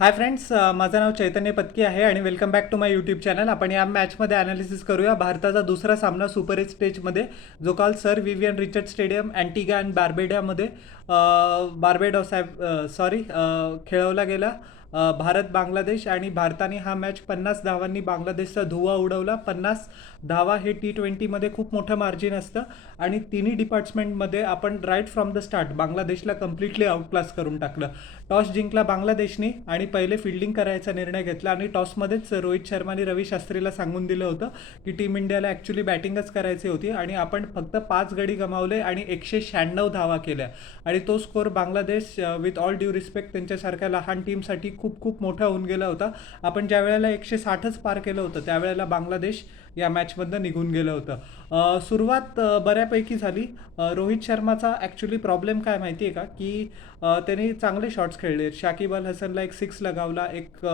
Hi friends, माझं नाव चैतन्य पत्की आहे आणि welcome back to my YouTube channel. आपण या मॅचमध्ये ॲनालिसिस करूया भारताचा दुसरा सामना सुपर एट स्टेजमध्ये, जो काल sir Vivian Richard stadium Antigua and बार्बेडामध्ये बार्बेडॉस सॉरी खेळवला गेला. भारत बांगलादेश, आणि भारताने हा मॅच 50 धावांनी बांगलादेशचा धुव्वा उडवला. 50 धावा हे T20मध्ये खूप मोठं मार्जिन असतं आणि तिन्ही डिपार्टमेंटमध्ये आपण राईट फ्रॉम द स्टार्ट बांगलादेशला कम्प्लिटली आउटक्लास करून टाकलं. टॉस जिंकला बांगलादेशने आणि पहिले फिल्डिंग करायचा निर्णय घेतला आणि टॉसमध्येच रोहित शर्माने रवी शास्त्रीला सांगून दिलं होतं की टीम इंडियाला ॲक्च्युली बॅटिंगच करायची होती आणि आपण फक्त 5 गडी गमावले आणि 196 धावा केल्या. आणि तो score Bangladesh with all due respect त्यांच्यासारख्या लहान टीमसाठी खूप खूप मोठा होऊन गेला होता. आपण ज्या वेळेला 160च पार केलं होतं त्यावेळेला बांगलादेश या मॅचमधनं निघून गेलं होतं. सुरुवात बऱ्यापैकी झाली. रोहित शर्माचा ॲक्च्युली प्रॉब्लेम काय माहिती आहे का, की त्यांनी चांगले शॉट्स खेळले. शाकिब अल हसनला एक 6 लगावला, एक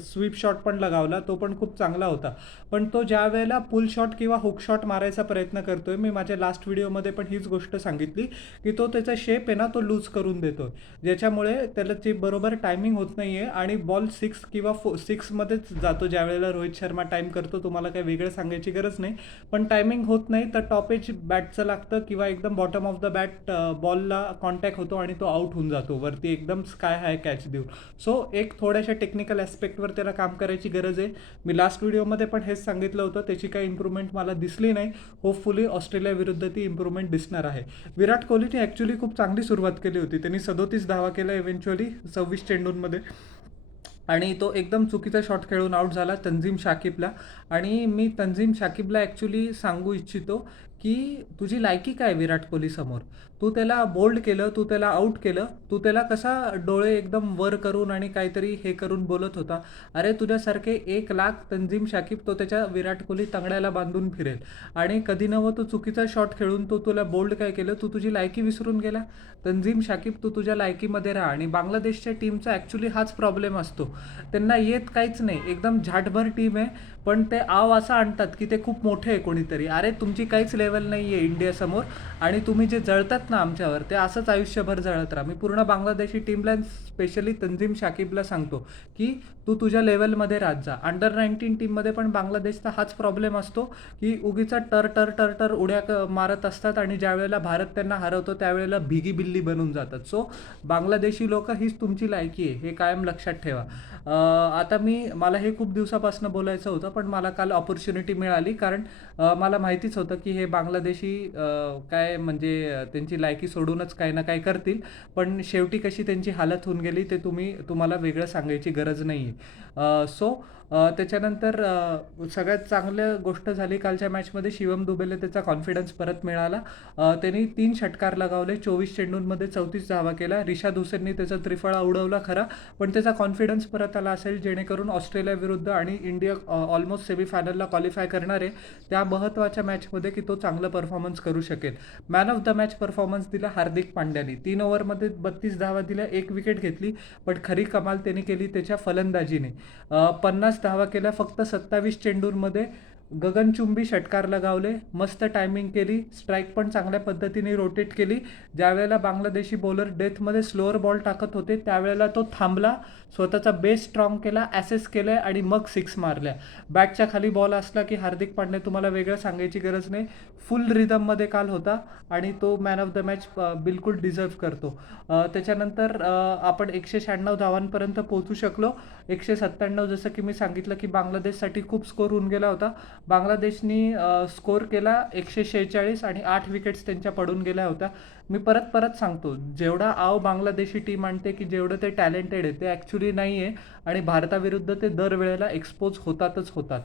स्वीप शॉट पण लगावला, तो पण खूप चांगला होता. पण तो ज्या वेळेला पुल शॉट किंवा हुक शॉट मारायचा प्रयत्न करतोय, मी माझ्या लास्ट व्हिडिओमध्ये पण हीच गोष्ट सांगितली की तो त्याचा शेप आहे ना तो लूज करून देतोय, ज्याच्यामुळे त्याला ती बरोबर टायमिंग होत नाही आहे आणि बॉल 6 किंवा 6मध्येच जातो. ज्या वेळेला रोहित शर्मा टाईम करतो, तुम्हाला काही वेगळं सांगायची गरज नाही, पण टायमिंग होत नाही तर टॉप एज बॅटचं लागतं किंवा एकदम बॉटम ऑफ द बॅट बॉलला कॉन्टॅक्ट होतो आणि तो आउट होऊन जातो वरती एकदम स्काय हाय कॅच देऊन. सो एक थोड्याशा टेक्निकल ॲस्पेक्टवर त्याला काम करायची गरज आहे. मी लास्ट व्हिडिओमध्ये पण हेच सांगितलं होतं, त्याची काही इम्प्रूव्हमेंट मला दिसली नाही. होपफुली ऑस्ट्रेलिया विरुद्ध ती इम्प्रूव्हमेंट दिसणार आहे. विराट कोहलीने ॲक्च्युली खूप चांगली सुरुवात केली होती. त्यांनी 37 धावा केल्या इव्हेंच्युअली 26 चेंडूंमध्ये, आणि तो एकदम चुकीचा शॉट खेळून आउट झाला तंजीम शाकिबला. आणि मी तंजीम शाकिबला ॲक्च्युली सांगू इच्छितो की तुझी लायकी काय विराट कोहलीसमोर. तू त्याला बोल्ड केलं, तू त्याला आऊट केलं, तू त्याला कसा डोळे एकदम वर करून आणि काहीतरी हे करून बोलत होता. अरे तुझ्यासारखे 1 लाख तंजीम शाकिब तो त्याच्या विराट कोहली तंगड्याला बांधून फिरेल. आणि कधी नवं तो चुकीचा शॉट खेळून तो तुला बोल्ड काय केलं, तू तुझी लायकी विसरून गेला. तंजीम शाकिब तू तुझ्या लायकीमध्ये राहा. आणि बांगलादेशच्या टीमचा ॲक्च्युली हाच प्रॉब्लेम असतो, त्यांना येत काहीच नाही, एकदम झाटभर टीम आहे, पण ते आव असं आणतात की ते खूप मोठे आहे कोणीतरी. अरे तुमची काहीच लेवल नाही आहे इंडियासमोर, आणि तुम्ही जे जळतात ना आमच्यावर, ते असंच आयुष्यभर जळत राहा. मी पूर्ण बांगलादेशी टीमला स्पेशली तंजीम शाकिबला सांगतो की तू तुझ्या लेवलमध्ये राहत जा. अंडर-19 टीममध्ये पण बांगलादेशचा हाच प्रॉब्लेम असतो की उगीचा टर टर टर टर उड्या मारत असतात आणि ज्या वेळेला भारत त्यांना हरवतो त्यावेळेला भिगी बिल्ली बनून जातात. सो बांगलादेशी लोक हीच तुमची लायकी आहे, हे कायम लक्षात ठेवा. आता मला हे खूप दिवसापासून बोलायचं होतं, पण मला काल ऑपॉर्च्युनिटी मिळाली, कारण मला माहितीच होतं की हे बांगलादेशी काय म्हणजे त्यांची लायकी सोडूनच काही ना काही करतील. पण शेवटी कशी त्यांची हालत होऊन गेली ते तुम्हाला वेगळं सांगायची गरज नाही आहे. सो त्याच्यानंतर सगळ्यात चांगलं गोष्ट झाली कालच्या मॅचमध्ये, शिवम दुबेला त्याचा कॉन्फिडन्स परत मिळाला. त्यांनी 3 षटकार लगावले, 24 चेंडूंमध्ये 34 धावा केला. रिशाद हुसेननी त्याचा त्रिफळा उडवला खरा, पण त्याचा कॉन्फिडन्स परत आला असेल, जेणेकरून ऑस्ट्रेलिया विरुद्ध आणि इंडिया ऑलमोस्ट सेमीफायनलला क्वालिफाय करणार आहे त्या महत्त्वाच्या मॅचमध्ये की तो चांगलं परफॉर्मन्स करू शकेल. Man of the match performance दिला हार्दिक पांड्याने. 3 ओव्हरमध्ये 32 धावा दिल्या, 1 विकेट घेतली, पण खरी कमाल त्यांनी केली त्याच्या फलंदाजीने. 50 धावा केल्या फक्त 27 चेंडूंमध्ये, गगनचुंबी षटकार लगावले, मस्त टायमिंग केली, स्ट्राईक पण चांगल्या पद्धतीने रोटेट केली. ज्यावेळेला बांगलादेशी बॉलर डेथमध्ये स्लोअर बॉल टाकत होते त्यावेळेला तो थांबला, स्वतःचा बेस स्ट्रॉंग केला, ॲसेस केलं आणि मग 6 मारल्या. बॅटच्या खाली बॉल असला की हार्दिक पांड्या तुम्हाला वेगळं सांगायची गरज नाही, फुल रिदममध्ये काल होता आणि तो मॅन ऑफ द मॅच बिलकुल डिझर्व करतो. त्याच्यानंतर आपण 196 धावांपर्यंत पोहोचू शकलो. 197 जसं की मी सांगितलं की बांगलादेशसाठी खूप स्कोर होऊन गेला होता. बांगलादेशनी स्कोर केला 146 आणि 8 विकेट्स त्यांच्या पडून गेल्या होत्या. मी परत सांगतो, जेवढा आव बांगलादेशी टीम आणते की जेवढं ते टॅलेंटेड आहे ते ॲक्च्युली नाही आहे, आणि भारताविरुद्ध ते दरवेळेला एक्सपोज होतातच होतात.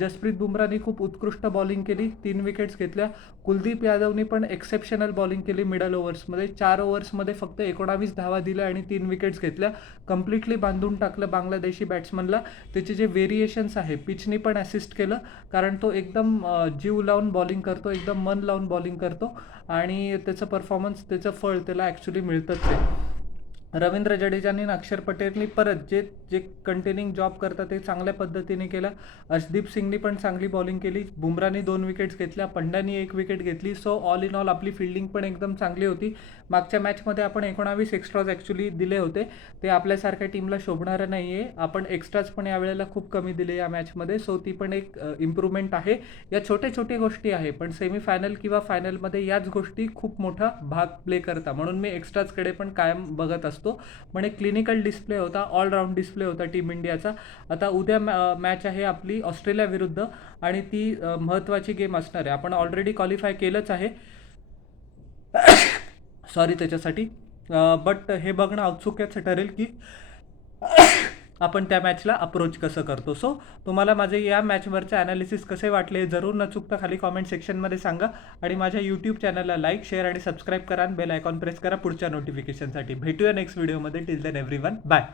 जसप्रीत बुमराहनी खूप उत्कृष्ट बॉलिंग केली, 3 विकेट्स घेतल्या. कुलदीप यादवनी पण एक्सेप्शनल बॉलिंग केली मिडल ओव्हर्समध्ये. 4 ओव्हर्समध्ये फक्त 19 धावा दिल्या आणि 3 विकेट्स घेतल्या. कम्प्लिटली बांधून टाकलं बांगलादेशी बॅट्समनला. त्याचे जे व्हेरिएशन्स आहे, पिचनी पण असिस्ट केलं, कारण तो एकदम जीव लावून बॉलिंग करतो, एकदम मन लावून बॉलिंग करतो, आणि त्याचं परफॉर्मन्स, त्याचं फळ त्याला ॲक्च्युली मिळतंच आहे. रवींद्र जडेजानी आणि अक्षर पटेलनी परत जे जे कंटेनिंग जॉब करतात ते चांगल्या पद्धतीने केलं. अर्शदीप सिंगनी पण चांगली बॉलिंग केली. बुमरानी 2 विकेट्स घेतल्या. पंड्यानी 1 विकेट घेतली. सो ऑल इन ऑल आपली फिल्डिंग पण एकदम चांगली होती. मागच्या मॅचमध्ये आपण 19 एक्स्ट्राज ॲक्च्युली दिले होते. ते आपल्यासारख्या टीमला शोभणारं नाही आहे. आपण एक्स्ट्राज पण यावेळेला खूप कमी दिले या मॅचमध्ये. सो ती पण एक इम्प्रूव्हमेंट आहे. या छोट्या छोट्या गोष्टी आहे, पण सेमीफायनल किंवा फायनलमध्ये याच गोष्टी खूप मोठा भाग प्ले करतात. म्हणून मी एक्स्ट्राजकडे पण कायम बघत असतो. पण एक क्लिनिकल डिस्प्ले होता, ऑलराऊंड डिस्प्ले होता टीम इंडियाचा. आता उद्या मॅच आहे आपली ऑस्ट्रेलिया विरुद्ध आणि ती महत्त्वाची गेम असणार आहे. आपण ऑलरेडी क्वालिफाय केलंच आहे, सॉरी त्याच्यासाठी. बट हे बघणं औत्सुक्याचं ठरेल की आपण त्या मॅचला अप्रोच कसं करतो. सो तुम्हाला माझे या मॅचवरचे ॲनालिसिस कसे वाटले जरूर न चुकता खाली कॉमेंट सेक्शनमध्ये सांगा. आणि माझ्या यूट्यूब चॅनलला लाईक, शेअर आणि सबस्क्राईब करा आणि बेल आयकॉन प्रेस करा पुढच्या नोटिफिकेशनसाठी. भेटूया नेक्स्ट व्हिडिओमध्ये. Till then everyone, bye.